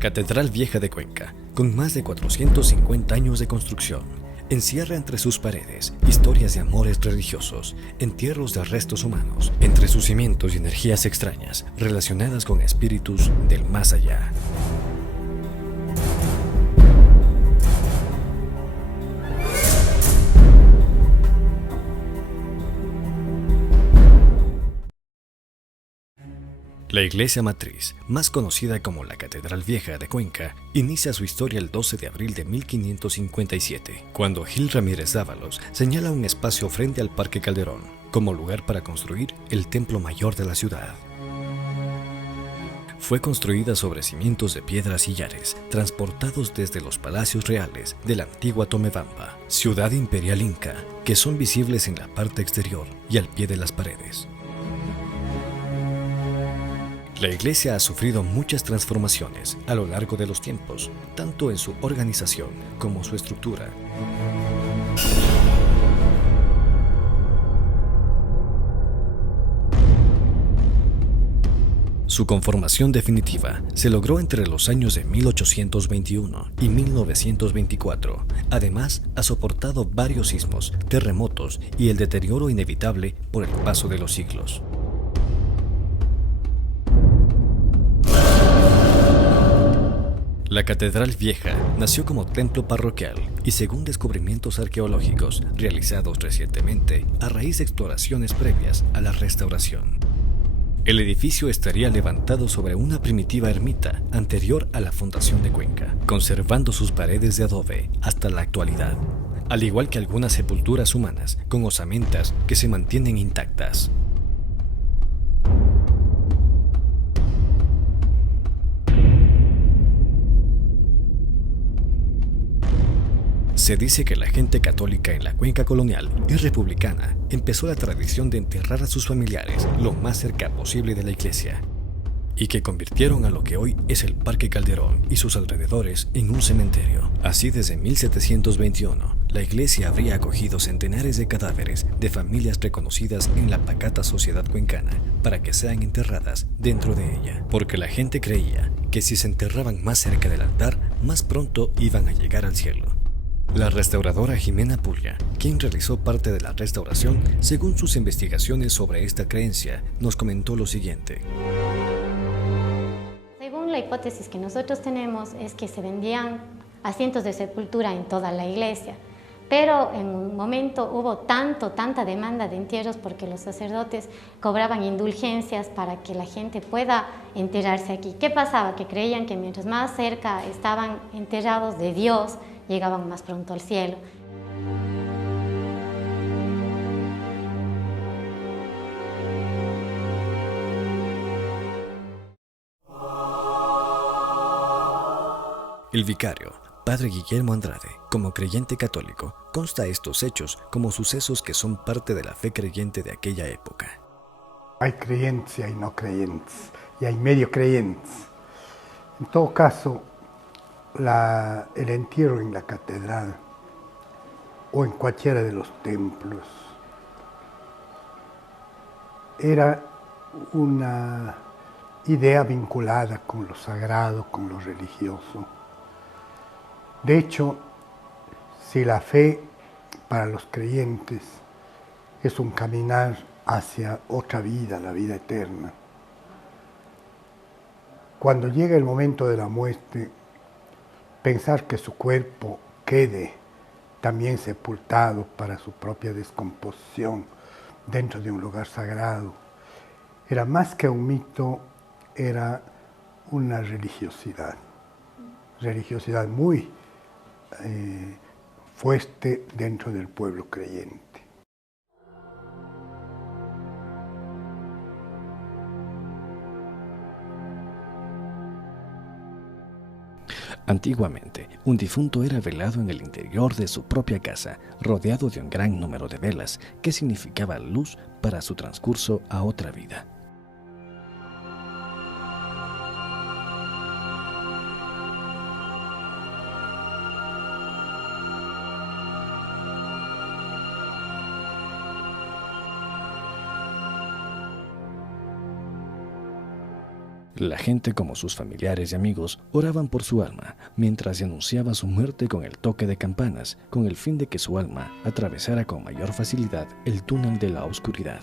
Catedral Vieja de Cuenca, con más de 450 años de construcción, encierra entre sus paredes historias de amores religiosos, entierros de restos humanos, entre sus cimientos y energías extrañas relacionadas con espíritus del más allá. La iglesia matriz, más conocida como la Catedral Vieja de Cuenca, inicia su historia el 12 de abril de 1557, cuando Gil Ramírez Dávalos señala un espacio frente al Parque Calderón como lugar para construir el templo mayor de la ciudad. Fue construida sobre cimientos de piedra sillares, transportados desde los palacios reales de la antigua Tomebamba, ciudad imperial inca, que son visibles en la parte exterior y al pie de las paredes. La iglesia ha sufrido muchas transformaciones a lo largo de los tiempos, tanto en su organización como su estructura. Su conformación definitiva se logró entre los años de 1821 y 1924. Además, ha soportado varios sismos, terremotos y el deterioro inevitable por el paso de los siglos. La Catedral Vieja nació como templo parroquial y según descubrimientos arqueológicos realizados recientemente a raíz de exploraciones previas a la restauración. El edificio estaría levantado sobre una primitiva ermita anterior a la fundación de Cuenca, conservando sus paredes de adobe hasta la actualidad, al igual que algunas sepulturas humanas con osamentas que se mantienen intactas. Se dice que la gente católica en la Cuenca colonial y republicana empezó la tradición de enterrar a sus familiares lo más cerca posible de la iglesia y que convirtieron a lo que hoy es el Parque Calderón y sus alrededores en un cementerio. Así, desde 1721, la iglesia habría acogido centenares de cadáveres de familias reconocidas en la pacata sociedad cuencana para que sean enterradas dentro de ella, porque la gente creía que si se enterraban más cerca del altar, más pronto iban a llegar al cielo. La restauradora Jimena Pulla, quien realizó parte de la restauración, según sus investigaciones sobre esta creencia, nos comentó lo siguiente. Según la hipótesis que nosotros tenemos es que se vendían asientos de sepultura en toda la iglesia, pero en un momento hubo tanta demanda de entierros porque los sacerdotes cobraban indulgencias para que la gente pueda enterrarse aquí. ¿Qué pasaba? Que creían que mientras más cerca estaban enterrados de Dios, llegaban más pronto al cielo. El vicario, padre Guillermo Andrade, como creyente católico, consta estos hechos como sucesos que son parte de la fe creyente de aquella época. Hay creyentes y hay no creyentes, y hay medio creyentes. En todo caso, el entierro en la catedral o en cualquiera de los templos era una idea vinculada con lo sagrado, con lo religioso. De hecho, si la fe para los creyentes es un caminar hacia otra vida, la vida eterna, cuando llega el momento de la muerte, pensar que su cuerpo quede también sepultado para su propia descomposición dentro de un lugar sagrado, era más que un mito, era una religiosidad muy fuerte dentro del pueblo creyente. Antiguamente, un difunto era velado en el interior de su propia casa, rodeado de un gran número de velas, que significaba luz para su transcurso a otra vida. La gente, como sus familiares y amigos, oraban por su alma, mientras se anunciaba su muerte con el toque de campanas, con el fin de que su alma atravesara con mayor facilidad el túnel de la oscuridad.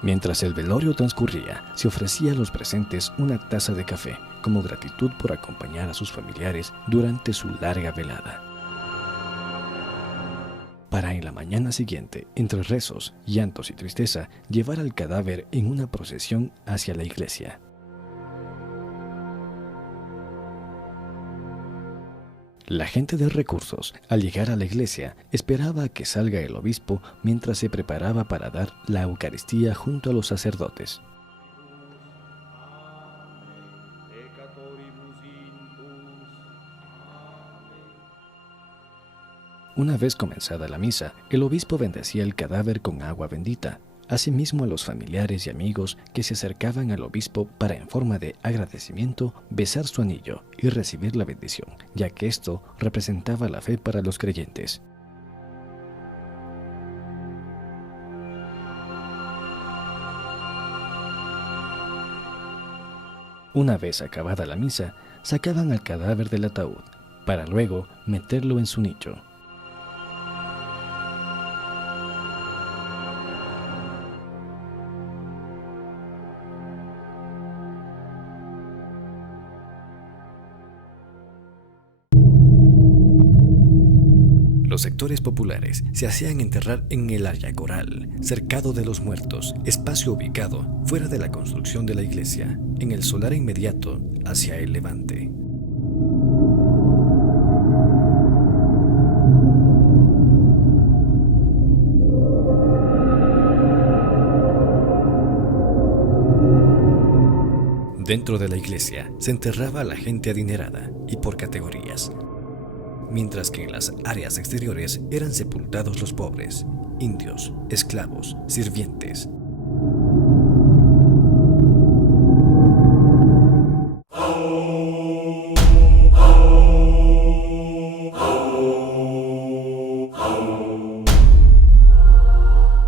Mientras el velorio transcurría, se ofrecía a los presentes una taza de café, como gratitud por acompañar a sus familiares durante su larga velada. Para en la mañana siguiente, entre rezos, llantos y tristeza, llevar al cadáver en una procesión hacia la iglesia. La gente de recursos, al llegar a la iglesia, esperaba a que salga el obispo mientras se preparaba para dar la Eucaristía junto a los sacerdotes. Una vez comenzada la misa, el obispo bendecía el cadáver con agua bendita, asimismo a los familiares y amigos que se acercaban al obispo para, en forma de agradecimiento, besar su anillo y recibir la bendición, ya que esto representaba la fe para los creyentes. Una vez acabada la misa, sacaban al cadáver del ataúd, para luego meterlo en su nicho. Los sectores populares se hacían enterrar en el Ayacoral, cercado de los muertos, espacio ubicado fuera de la construcción de la iglesia, en el solar inmediato hacia el levante. Dentro de la iglesia se enterraba a la gente adinerada y por categorías, mientras que en las áreas exteriores eran sepultados los pobres, indios, esclavos, sirvientes.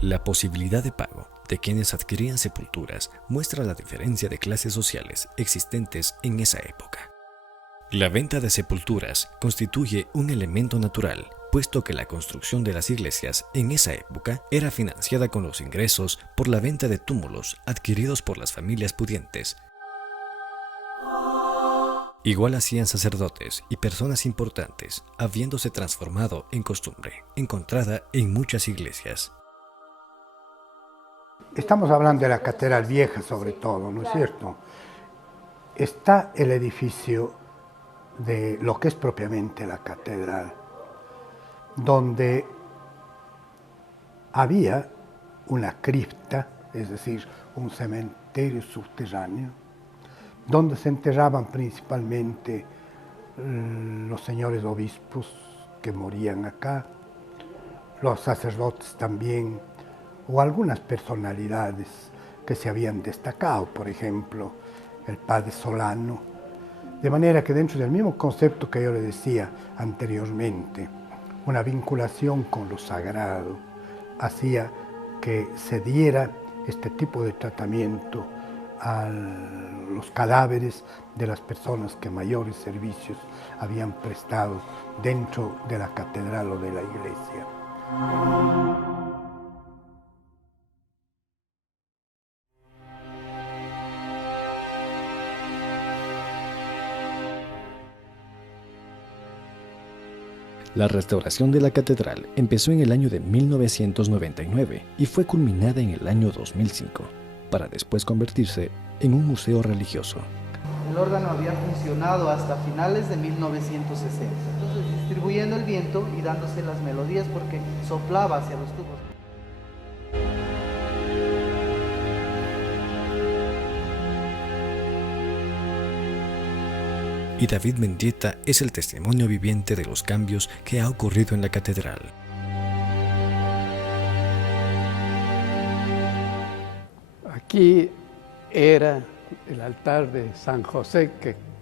La posibilidad de pago de quienes adquirían sepulturas muestra la diferencia de clases sociales existentes en esa época. La venta de sepulturas constituye un elemento natural, puesto que la construcción de las iglesias en esa época era financiada con los ingresos por la venta de túmulos adquiridos por las familias pudientes. Igual hacían sacerdotes y personas importantes, habiéndose transformado en costumbre, encontrada en muchas iglesias. Estamos hablando de la Catedral Vieja sobre todo, ¿no es cierto? Está el edificio de lo que es propiamente la catedral, donde había una cripta, es decir, un cementerio subterráneo, donde se enterraban principalmente los señores obispos que morían acá, los sacerdotes también, o algunas personalidades que se habían destacado, por ejemplo, el padre Solano. De manera que dentro del mismo concepto que yo le decía anteriormente, una vinculación con lo sagrado, hacía que se diera este tipo de tratamiento a los cadáveres de las personas que mayores servicios habían prestado dentro de la catedral o de la iglesia. La restauración de la catedral empezó en el año de 1999 y fue culminada en el año 2005, para después convertirse en un museo religioso. El órgano había funcionado hasta finales de 1960, entonces distribuyendo el viento y dándose las melodías porque soplaba hacia los tubos. Y David Mendieta es el testimonio viviente de los cambios que ha ocurrido en la catedral. Aquí era el altar de San José, que